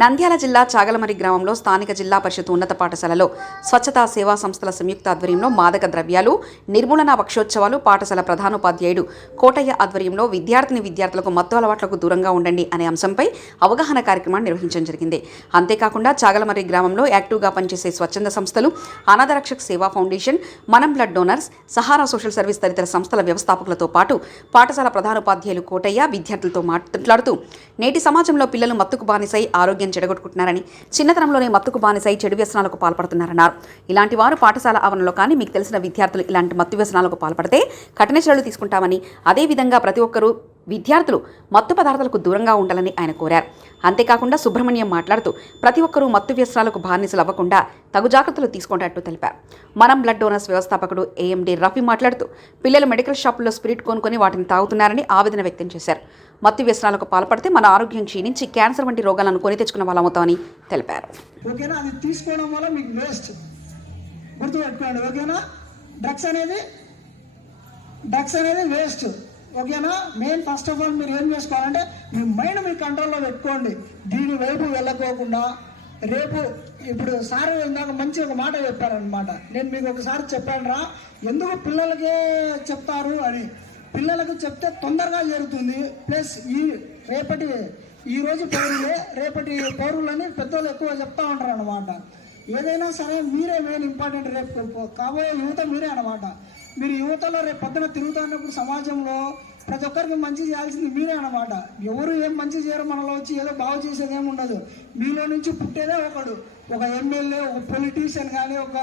నంద్యాల జిల్లా చాగలమరి గ్రామంలో స్థానిక జిల్లా పరిషత్ ఉన్నత పాఠశాలలో స్వచ్ఛతా సేవా సంస్థల సంయుక్త ఆధ్వర్యంలో మాదక ద్రవ్యాలు నిర్మూలన పక్షోత్సవాలు పాఠశాల ప్రధానోపాధ్యాయుడు కోటయ్య ఆధ్వర్యంలో విద్యార్థిని విద్యార్థులకు మత్తు అలవాట్లకు దూరంగా ఉండండి అనే అంశంపై అవగాహన కార్యక్రమాన్ని నిర్వహించడం జరిగింది. అంతేకాకుండా చాగలమరి గ్రామంలో యాక్టివ్గా పనిచేసే స్వచ్ఛంద సంస్థలు అనాథ రక్షక్ సేవా ఫౌండేషన్ మనం blood donors Sahara social service తదితర సంస్థల వ్యవస్థాపకులతో పాటు పాఠశాల ప్రధానోపాధ్యాయులు కోటయ్య విద్యార్థులతో మాట్లాడుతూ నేటి సమాజంలో పిల్లలు మత్తుకు బానిసై ఆరోగ్య చెడగొట్టుకుంటున్నారని చిన్నతనంలోనే మత్తుకు బానిసై చెడు వ్యసనాలకు పాల్పడుతున్నారన్నారు. ఇలాంటి వారు పాఠశాల ఆవరణలో కానీ మీకు తెలిసిన విద్యార్థులు ఇలాంటి మత్తు వ్యసనాలకు పాల్పడితే కఠిన చర్యలు తీసుకుంటామని అదేవిధంగా ప్రతి ఒక్కరూ విద్యార్థులు మత్తు పదార్థాలకు దూరంగా ఉండాలని ఆయన కోరారు. అంతేకాకుండా సుబ్రహ్మణ్యం మాట్లాడుతూ ప్రతి ఒక్కరూ మత్తు వ్యసనాలకు బానిసలు అవ్వకుండా తగు జాగ్రత్తలు తీసుకుంటాట్టు తెలిపారు. మనం బ్లడ్ డోనర్స్ వ్యవస్థాపకుడు ఏఎండి రఫీ మాట్లాడుతూ పిల్లలు మెడికల్ షాపుల్లో స్పిరిట్ కొనుక్కొని వాటిని తాగుతున్నారని ఆవేదన వ్యక్తం చేశారు. మత్తు వ్యసనాలకు పాల్పడితే మన ఆరోగ్యం క్షీణించి క్యాన్సర్ వంటి రోగాలను కొని తెచ్చుకున్న వాళ్ళమవుతామని తెలిపారు. ఓకేనా? అది తీసుకోవడం వల్ల మీకు వేస్ట్. గుర్తుపెట్టుకోండి ఓకేనా? డ్రగ్స్ అనేది డ్రగ్స్ అనేది వేస్ట్. ఓకేనా? మెయిన్ ఫస్ట్ ఆఫ్ ఆల్ మీరు ఏం చేసుకోవాలంటే మీ మైండ్ మీ కంట్రోల్లో పెట్టుకోండి. దీని వైపు వెళ్ళకోకుండా రేపు ఇప్పుడు సార్ ఇందాక మంచి ఒక మాట చెప్పారనమాట నేను మీకు ఒకసారి చెప్పాను రా. ఎందుకు పిల్లలకే చెప్తారు అని. పిల్లలకు చెప్తే తొందరగా జరుగుతుంది ప్లస్ ఈ రేపటి ఈ రోజు పౌరులే రేపటి పౌరులని పెద్దోళ్ళు ఎక్కువ చెప్తా ఉంటారు అనమాట ఏదైనా సరే మీరే మెయిన్ ఇంపార్టెంట్ రేపు కాబోయే యువత మీరే అనమాట మీరు యువతలో రేపు పొద్దున తిరుగుతున్నప్పుడు సమాజంలో ప్రతి ఒక్కరికి మంచి చేయాల్సింది మీరే అనమాట ఎవరు ఏం మంచి చేయరు మనలో వచ్చి ఏదో బాగు చేసేది ఏమి ఉండదు. మీలో నుంచి పుట్టేదే ఒకడు. ఒక ఎమ్మెల్యే ఒక పొలిటీషియన్ కానీ ఒక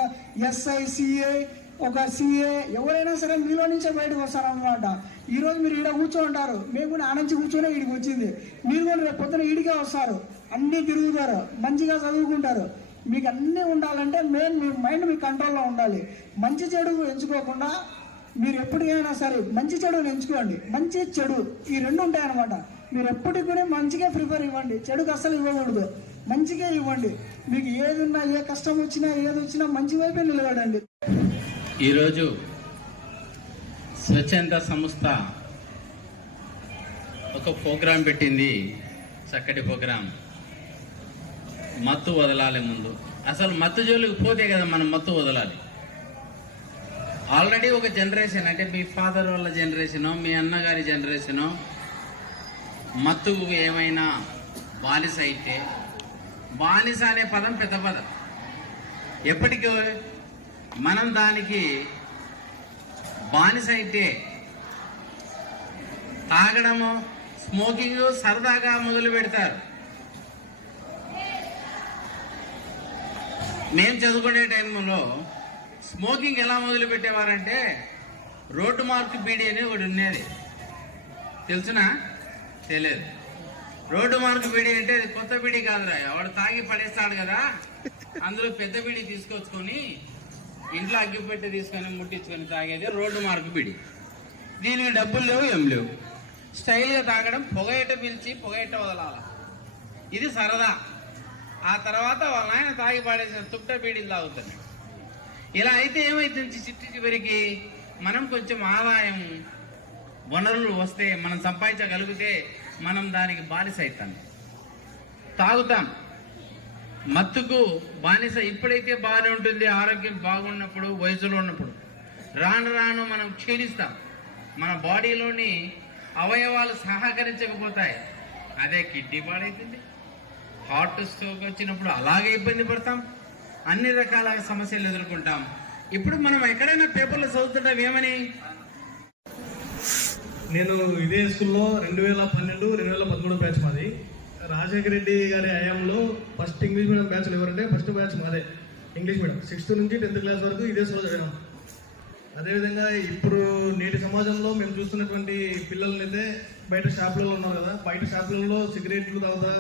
ఎస్ఐ సిఏ ఒక సిఏ ఎవరైనా సరే మీలో నుంచే బయటకు వస్తారనమాట ఈరోజు మీరు ఈడ కూర్చో ఉంటారు. మేము కూడా ఆ నుంచి కూర్చొని ఈడికి వచ్చింది. మీరు కూడా రేపు పొద్దున ఈడికే వస్తారు. అన్నీ తిరుగుతారు. మంచిగా చదువుకుంటారు. మీకు అన్నీ ఉండాలంటే మెయిన్ మీ మైండ్ మీ కంట్రోల్లో ఉండాలి. మంచి చెడు ఎంచుకోకుండా మీరు ఎప్పటికైనా సరే మంచి చెడుని ఎంచుకోండి. మంచి చెడు ఈ రెండు ఉంటాయన్నమాట. మీరు ఎప్పటికి కూడా మంచిగా ప్రిఫర్ ఇవ్వండి. చెడుకు అస్సలు ఇవ్వకూడదు. మంచిగా ఇవ్వండి. మీకు ఏది ఉన్నా ఏ కష్టం వచ్చినా ఏది వచ్చినా మంచి వైపే నిలబడండి. ఈరోజు స్వచ్ఛంద సంస్థ ఒక ప్రోగ్రాం పెట్టింది. చక్కటి ప్రోగ్రాం. మత్తు వదలాలి ముందు. అసలు మత్తు జోలికి పోతే కదా మనం మత్తు వదలాలి. ఆల్రెడీ ఒక జనరేషన్ అంటే మీ ఫాదర్ వాళ్ళ జనరేషను మీ అన్నగారి జనరేషను మత్తుకు ఏమైనా బానిస అయితే బానిస అనే పదం పెద్ద పదం. ఎప్పటికీ మనం దానికి బానిస అయితే తాగడము స్మోకింగ్ సరదాగా మొదలు పెడతారు. నేను చదువుకునే టైంలో స్మోకింగ్ ఎలా మొదలుపెట్టేవారంటే రోడ్డు మార్క్ బీడీ అని ఒకటి ఉండేది. తెలుసునా? తెలియదు. రోడ్డు మార్క్ బీడీ అంటే అది కొత్త బీడీ కాదురా. ఎవడు తాగి పడేస్తాడు కదా అందులో పెద్ద బీడీ తీసుకొచ్చుకొని ఇంట్లో అగ్గిపెట్టి తీసుకొని ముట్టించుకొని తాగేది రోడ్డు మార్క్ బీడీ దీనికి డబ్బులు లేవు ఏం లేవు. స్టైల్గా తాగడం పొగయట పిలిచి పొగయట వదలాల. ఇది సరదా. ఆ తర్వాత వాళ్ళ ఆయన తాగి పాడేసిన తుట్ట బీడీలు తాగుతున్నాడు. ఇలా అయితే ఏమైతుంది చిట్టి చివరికి మనం కొంచెం ఆదాయం వనరులు వస్తే మనం సంపాదించగలిగితే మనం దానికి బానిస అవుతాం. తాగుతాం. మత్తుకు బానిస ఇప్పుడైతే బాగానే ఉంటుంది ఆరోగ్యం బాగున్నప్పుడు వయసులో ఉన్నప్పుడు. రాను రాను మనం క్షీణిస్తాం. మన బాడీలోని అవయవాలు సహకరించకపోతాయి. అదే కిడ్నీ పాడైతుంది. హార్ట్ స్ట్రోక్ వచ్చినప్పుడు అలాగే ఇబ్బంది పడతాం. అన్ని రకాల సమస్యలు ఎదుర్కొంటాం. ఇప్పుడు మనం ఎక్కడైనా పేపర్లో చదువుతుంటాం ఏమని? నేను ఇదే స్కూల్లో రెండు వేల పన్నెండు రెండు వేల పదమూడు బ్యాచ్ మాది. రాజశేఖర రెడ్డి గారి హయాంలో ఫస్ట్ ఇంగ్లీష్ మీడియం బ్యాచ్లు ఎవరంటే ఫస్ట్ బ్యాచ్ మాదే. English medium. సిక్స్త్ నుంచి టెన్త్ క్లాస్ వరకు ఇదే స్కూల్లో చదివాం. అదేవిధంగా ఇప్పుడు నేటి సమాజంలో మేము చూస్తున్నటువంటి పిల్లల్ని అయితే బయట షాపులలో ఉన్నారు కదా. బయట షాపులలో సిగరెట్లు తాగుతా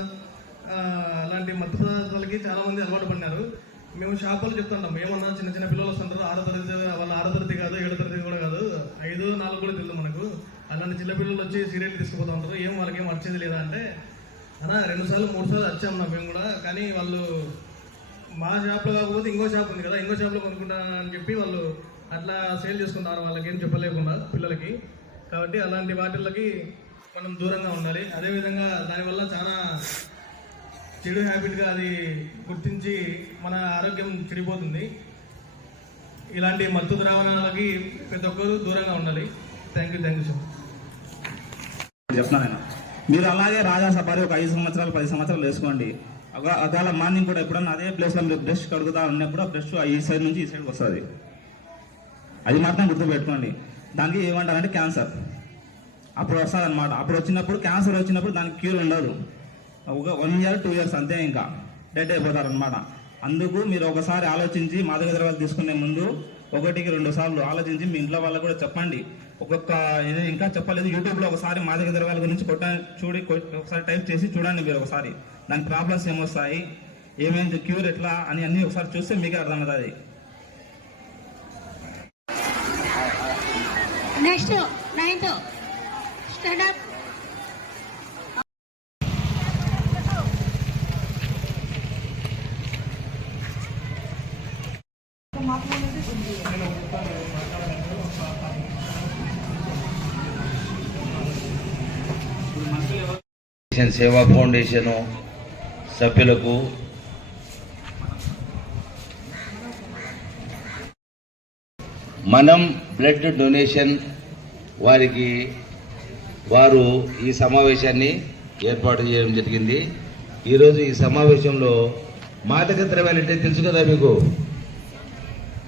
అలాంటి మత్తు పదార్థాలకి చాలా మంది అలవాటు పడినారు. మేము షాపులు చెప్తుంటాం ఏమన్నా చిన్న చిన్న పిల్లలు వస్తుంటారు? ఆరో తరగతి వాళ్ళ ఆరో తరగతి కాదు ఏడో తరగతి కూడా కాదు. ఐదు నాలుగు కూడా తెలుసు మనకు. అలాంటి చిన్న పిల్లలు వచ్చి సీరియల్ తీసుకుపోతూ ఉంటారు. ఏం వాళ్ళకి ఏం వచ్చేది లేదా అంటే అన్నా రెండు సార్లు మూడు సార్లు వచ్చాం నా మేము కూడా. కానీ వాళ్ళు మా షాప్లో కాకపోతే ఇంకో షాప్ ఉంది కదా ఇంకో షాప్లో కొనుక్కుంటాను అని చెప్పి వాళ్ళు అట్లా సేల్ చేసుకుంటారు. వాళ్ళకి ఏం చెప్పలేకుండా పిల్లలకి. కాబట్టి అలాంటి వాటిలకి మనం దూరంగా ఉండాలి. అదేవిధంగా దానివల్ల చాలా చెడు హ్యాబిట్గా అది గుర్తించి మన ఆరోగ్యం చెడిపోతుంది. ఇలాంటి మత్తు ద్రావణాలకి ప్రతి ఒక్కరు దూరంగా ఉండాలి. Thank you thank you sir చెప్తున్నాను నేను. మీరు అలాగే రాజా సఫారీ ఒక ఐదు సంవత్సరాలు పది సంవత్సరాలు వేసుకోండి. ఒకవేళ మార్నింగ్ కూడా ఎప్పుడన్నా అదే ప్లేస్లో మీరు బ్రష్ కడుగుతా ఉన్నప్పుడు ఆ బ్రష్ ఈ సైడ్ నుంచి ఈ సైడ్కి వస్తుంది. అది మాత్రం గుర్తుపెట్టుకోండి. దానికి ఏమంటారంటే క్యాన్సర్ అప్పుడు వస్తుంది అనమాట అప్పుడు వచ్చినప్పుడు క్యాన్సర్ వచ్చినప్పుడు దానికి క్యూర్ ఉండదు. ఒక వన్ ఇయర్ టూ ఇయర్స్ అంతే ఇంకా. డెడ్ అయిపోతారు అనమాట అందుకు మీరు ఒకసారి ఆలోచించి మాదక ద్రవ్యాలు తీసుకునే ముందు ఒకటికి రెండు సార్లు ఆలోచించి మీ ఇంట్లో వాళ్ళకు కూడా చెప్పండి. ఒక్కొక్క ఇది ఇంకా చెప్పలేదు. యూట్యూబ్లో ఒకసారి మాదక ద్రవ్యాల గురించి కొట్ట చూడి ఒకసారి టైప్ చేసి చూడండి మీరు ఒకసారి. దాని ప్రాబ్లమ్స్ ఏమొస్తాయి? ఏమేమి క్యూర్ ఎట్లా? అని అన్నీ ఒకసారి చూస్తే మీకే అర్థమవుతుంది. Next ninth stand foundation Seva foundation సభ్యులకు మనం బ్లడ్ డొనేషన్ వారికి వారు ఈ సమావేశాన్ని ఏర్పాటు చేయడం జరిగింది. ఈరోజు ఈ సమావేశంలో మాదక ద్రవ్యాలు అంటే తెలుసు కదా మీకు?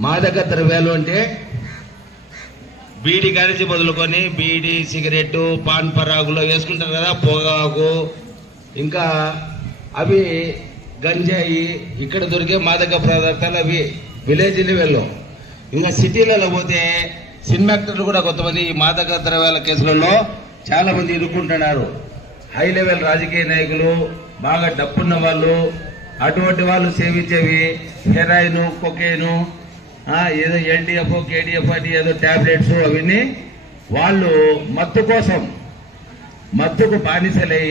మాదక ద్రవ్యాలు అంటే బీడి కానించి మొదలుకొని బీడి సిగరెట్ పాన్ పరాగులో వేసుకుంటారు కదా పొగాకు ఇంకా అవి గంజాయి ఇక్కడ దొరికే మాదక పదార్థాలు అవి విలేజ్ లెవెల్లో ఇంకా సిటీలలో పోతే సినిమాక్టర్లు కూడా కొంతమంది ఈ మాదక ద్రవ్యాల కేసులలో చాలామంది ఇరుక్కుంటున్నారు హై లెవెల్ రాజకీయ నాయకులు బాగా డబ్బున్న వాళ్ళు అటువంటి వాళ్ళు సేవించేవి హెరాయిన్ కొకేను ఏదో ఎల్డిఎఫ్ కేడిఎఫ్ అని ఏదో టాబ్లెట్స్ అవన్నీ వాళ్ళు మత్తు కోసం మత్తుకు బానిసలై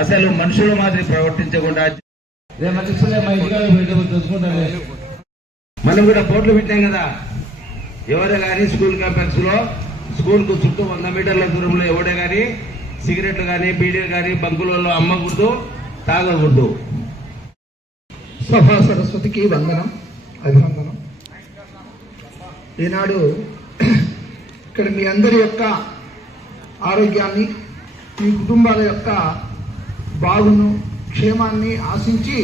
అసలు మనుషుల మాదిరి ప్రవర్తించకుండా. మనం కూడా బోర్డులు పెట్టాం కదా. ఎవరే కానీ స్కూల్ కాంప్లెక్స్లో స్కూల్కు చుట్టూ వంద మీటర్ల దూరంలో ఎవడే కానీ సిగరెట్లు కానీ బీడీలు కానీ బంకులలో అమ్మకూడదు తాగకూడదు. సభా సరస్వతికి వందనం అభివందనం ఈనాడు ఇక్కడ మీ అందరి యొక్క ఆరోగ్యాన్ని మీ కుటుంబాల యొక్క బాగును క్షేమాన్ని ఆశించి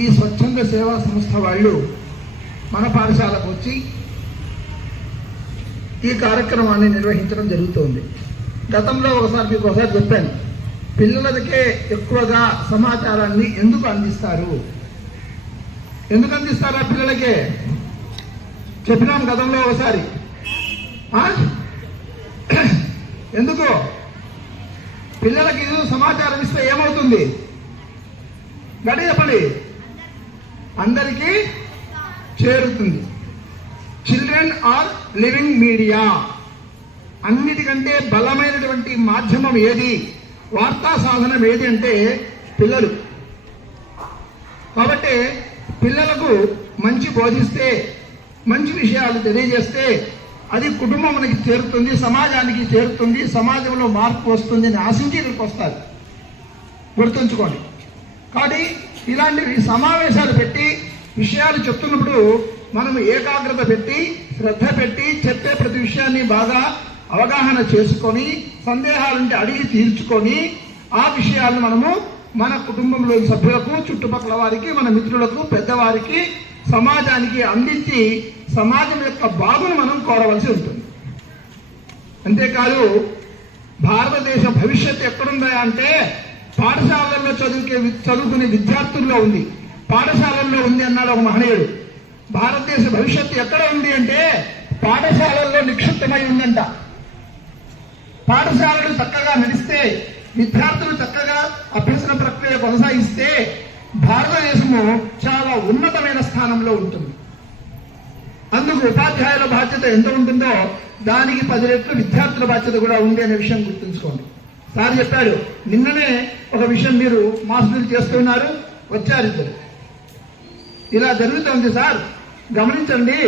ఈ స్వచ్ఛంద సేవా సంస్థ వాళ్ళు మన పాఠశాలకు వచ్చి ఈ కార్యక్రమాన్ని నిర్వహించడం జరుగుతోంది. గతంలో ఒకసారి మీకు ఒకసారి చెప్పాను పిల్లలకే ఎక్కువగా సమాచారాన్ని ఎందుకు అందిస్తారు? ఎందుకు అందిస్తారు ఆ పిల్లలకే? చెప్పినాం గతంలో ఒకసారి. ఎందుకు? పిల్లలకి ఏదో సమాచారం ఇస్తే ఏమవుతుంది? గడి చెప్పండి. అందరికీ చేరుతుంది. చిల్డ్రన్ ఆర్ లివింగ్ మీడియా అన్నిటికంటే బలమైనటువంటి మాధ్యమం ఏది? వార్తా సాధనం ఏది అంటే పిల్లలు. కాబట్టి పిల్లలకు మంచి బోధిస్తే మంచి విషయాలు తెలియజేస్తే అది కుటుంబానికి చేరుతుంది సమాజానికి చేరుతుంది సమాజంలో మార్పు వస్తుంది అని ఆశించి ఇక్కడికి వస్తారు. గుర్తుంచుకోండి. కాబట్టి ఇలాంటివి సమావేశాలు పెట్టి విషయాలు చెప్తున్నప్పుడు మనం ఏకాగ్రత పెట్టి శ్రద్ధ పెట్టి చెప్పే ప్రతి విషయాన్ని బాగా అవగాహన చేసుకొని సందేహాలుంటే అడిగి తీర్చుకొని ఆ విషయాలను మనము మన కుటుంబంలోని సభ్యులకు చుట్టుపక్కల వారికి మన మిత్రులకు పెద్దవారికి సమాజానికి అందించి సమాజం యొక్క బాగును మనం కోరవలసి ఉంటుంది. అంతేకాదు భారతదేశ భవిష్యత్తు ఎక్కడుందా అంటే పాఠశాలల్లో చదువుకే చదువుకునే విద్యార్థుల్లో ఉంది. పాఠశాలల్లో ఉంది అన్నాడు ఒక మహనీయుడు. భారతదేశ భవిష్యత్తు ఎక్కడ ఉంది అంటే పాఠశాలల్లో నిక్షిప్తమై ఉందంట. పాఠశాలలు చక్కగా నడిస్తే విద్యార్థులు చక్కగా అభ్యసన ప్రక్రియ కొనసాగిస్తే భారతదేశము చాలా ఉన్నతమైన స్థానంలో ఉంటుంది. అందుకు ఉపాధ్యాయుల బాధ్యత ఎంత ఉంటుందో దానికి పది రెట్లు విద్యార్థుల బాధ్యత కూడా ఉంది అనే విషయం గుర్తుంచుకోండి. సార్ చెప్పారు నిన్ననే ఒక విషయం మీరు మాస్టర్లు చేస్తున్నారు వచ్చారు ఇద్దరు. ఇలా జరుగుతుంది సార్ గమనించండి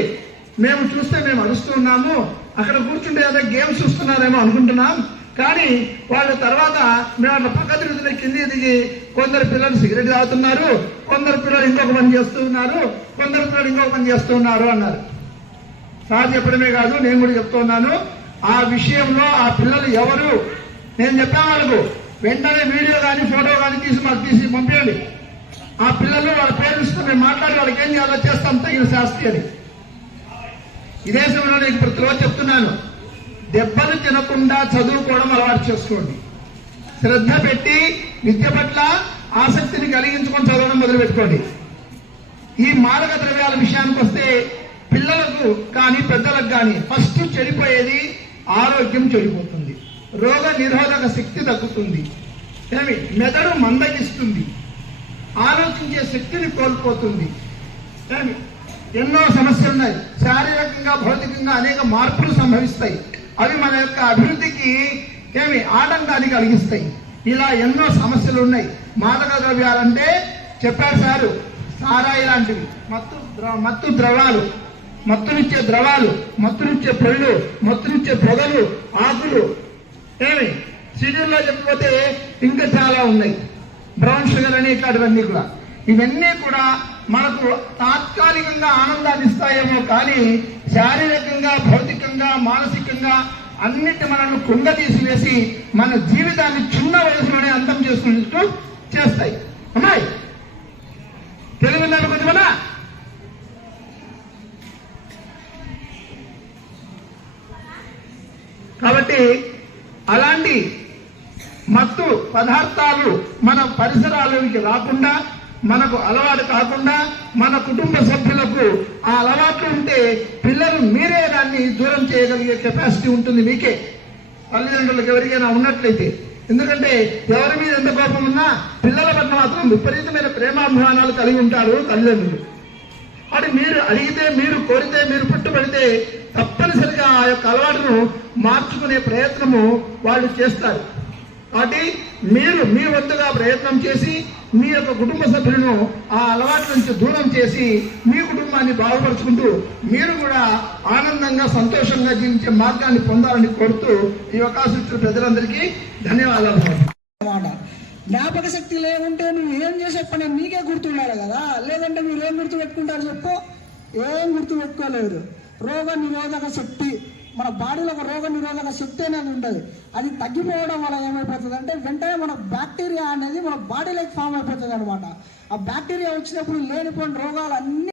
మేము చూస్తే మేము అరుస్తున్నాము అక్కడ కూర్చుంటే ఏదో గేమ్స్ చూస్తున్నారేమో అనుకుంటున్నాం కానీ వాళ్ళు తర్వాత మేము అట్లా పక్క తిరుగుతున్న కింది దిగి కొందరు పిల్లలు సిగరెట్ తాగుతున్నారు కొందరు పిల్లలు ఇంకొక పని చేస్తూ ఉన్నారు కొందరు పిల్లలు ఇంకొక పని చేస్తూ ఉన్నారు అన్నారు. సార్ చెప్పడమే కాదు నేను కూడా చెప్తున్నాను ఆ విషయంలో ఆ పిల్లలు ఎవరు? నేను చెప్పాను వాళ్ళకు వెంటనే వీడియో కానీ ఫోటో కానీ తీసి మాకు తీసి పంపించండి ఆ పిల్లలు వాళ్ళ పేరెంట్స్తో మేము మాట్లాడి వాళ్ళకి ఏం చేయాలో చేస్తాం తగిన శాస్త్రి అని ఇదే సమయంలో నేను ఇప్పుడు చెప్తున్నాను. దెబ్బలు తినకుండా చదువుకోవడం అలవాటు చేసుకోండి. శ్రద్ధ పెట్టి విద్య పట్ల ఆసక్తిని కలిగించుకొని చదవడం మొదలు పెట్టుకోండి ఈ మారక ద్రవ్యాల విషయానికి వస్తే పిల్లలకు కానీ పెద్దలకు కానీ ఫస్ట్ చెడిపోయేది ఆరోగ్యం చెడిపోతుంది. రోగ నిరోధక శక్తి తగ్గుతుంది. ఏమి? మెదడు మందగిస్తుంది. ఆలోచించే శక్తిని కోల్పోతుంది. ఏమి? ఎన్నో సమస్యలు ఉన్నాయి శారీరకంగా భౌతికంగా అనేక మార్పులు సంభవిస్తాయి. అవి మన యొక్క అభివృద్ధికి ఏమి ఆటంకాన్ని కలిగిస్తాయి. ఇలా ఎన్నో సమస్యలు ఉన్నాయి. మాదక ద్రవ్యాలంటే చెప్పారు సారు సారాయి లాంటివి మత్తు మత్తు ద్రవాలు మత్తునిచ్చే ద్రవాలు మత్తునిచ్చే పళ్ళు మత్తునిచ్చే పొగలు ఆకులు. ఏమి? సిటీల్లో చెప్పిపోతే ఇంకా చాలా ఉన్నాయి. బ్రౌన్ షుగర్ అని ఇట్లాంటివన్నీ కూడా. ఇవన్నీ కూడా మనకు తాత్కాలికంగా ఆనందాన్ని ఇస్తాయేమో కానీ శారీరకంగా భౌతికంగా మానసికంగా అన్నిటి మనల్ని కుండ తీసివేసి మన జీవితాన్ని చిన్న వయసులోనే అంతం చేసుకున్నట్టు చేస్తాయి. అమ్మాయి తెలివిందని కొంచెమన్నా కాబట్టి అలాంటి మత్తు పదార్థాలు మన పరిసరాలకి రాకుండా మనకు అలవాటు కాకుండా మన కుటుంబ సభ్యులకు ఆ అలవాట్లు ఉంటే పిల్లలు మీరే దాన్ని దూరం చేయగలిగే కెపాసిటీ ఉంటుంది మీకే. తల్లిదండ్రులకు ఎవరికైనా ఉన్నట్లయితే. ఎందుకంటే ఎవరి మీద ఎంత కోపం ఉన్నా పిల్లల పట్ల మాత్రం విపరీతమైన ప్రేమాభిమానాలు కలిగి ఉంటారు తల్లిదండ్రులు. అది మీరు అడిగితే మీరు కోరితే మీరు పట్టుబడితే తప్పనిసరిగా ఆ యొక్క అలవాటును మార్చుకునే ప్రయత్నము వాళ్ళు చేస్తారు. కాబట్టి మీరు మీ వంతుగా ప్రయత్నం చేసి మీ యొక్క కుటుంబ సభ్యులను ఆ అలవాటు నుంచి దూరం చేసి మీ కుటుంబాన్ని బాగుపరుచుకుంటూ మీరు కూడా ఆనందంగా సంతోషంగా జీవించే మార్గాన్ని పొందాలని కోరుతూ ఈ అవకాశం ఇచ్చిన ప్రజలందరికీ ధన్యవాదాలు. అన్నమాట జ్ఞాపక శక్తి లేకుంటే నువ్వు ఏం చేసే పని నీకే గుర్తుండాలి కదా? లేదంటే మీరు ఏం గుర్తు పెట్టుకుంటారు చెప్పు? ఏం గుర్తు పెట్టుకోలేదు. రోగ నిరోధక శక్తి. మన బాడీలో ఒక రోగ నిరోధక శక్తి అనేది ఉంటుంది అది తగ్గిపోవడం వల్ల ఏమైపోతుంది అంటే వెంటనే మన బ్యాక్టీరియా అనేది మన బాడీలోకి ఫామ్ అయిపోతుంది అనమాట ఆ బ్యాక్టీరియా వచ్చినప్పుడు లేనిపోయిన రోగాలు అన్ని